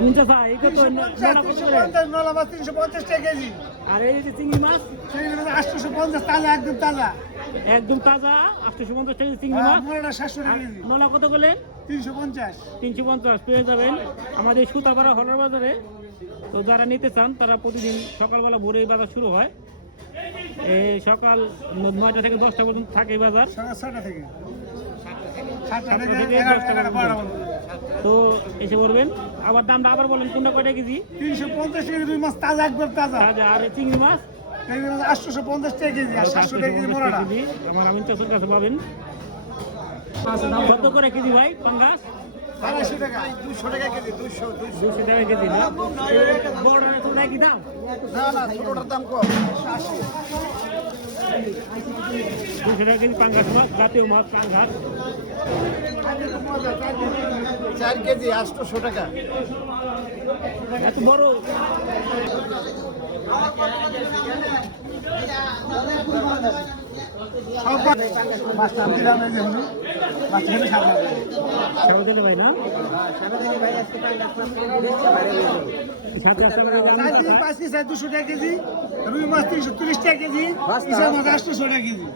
চাচা তো তিনশো পঞ্চাশ নলা মাছ তিনশো টাকা কেজি। আর এই যে চিংড়ি মাছ? আটশোশো পঞ্চাশ তাজা একদম তাজা। একদম তাজা আটশোশো পঞ্চাশ টাকা চিংড়ি মাছ? মোড়াটা সাতশো টাকা কেজি। কত করলেন তিনশো পঞ্চাশ। তিনশো পঞ্চাশ পেয়ে যাবেন। আমাদের সুতাপাড়া হলার বাজারে তো যারা নিতে চান তারা প্রতিদিন সকালবেলা ভোরে বাজার শুরু হয়। এই সকাল নয়টা থেকে দশটা পর্যন্ত থাকে বাজার। সকাল ছটা থেকে। সাতটা সাতটা থেকে থেকে দশটা তো এসে পড়বেন আবার দামটা আবার বলেন কোনটা কয়টা কেজি? তিনশো পঞ্চাশ কেজি রুই মাছ তাজা একদম তাজা। তাজা আর চিংড়ি মাছ? আটশোশো পঞ্চাশ টাকা কেজি আর সাতশো টাকা কেজি 750 মোড়াটা কেজি। আমার আমিন চাষের কাছে পাবেন। কত করে কেজি ভাই পাঙ্গাস? আড়াইশো টাকা। দুশো টাকা কেজি দুশো দুশো টাকা কেজি কি দাম? না না ছোটোটার দাম কম। দুশো টাকা কেজি পাঙ্গাস মাছ জাতীয় মাছ পাঙ্গাস। চার কেজি আটশোশো টাকা। এত বড়? ভাই না? সাথে আছে আমাদের চার রান্না কেজি। কথা। দুশো টাকা কেজি। রুই মাছ তিনশো তিরিশ টাকা কেজি ইসা মাছ আটশোশো টাকা কেজি।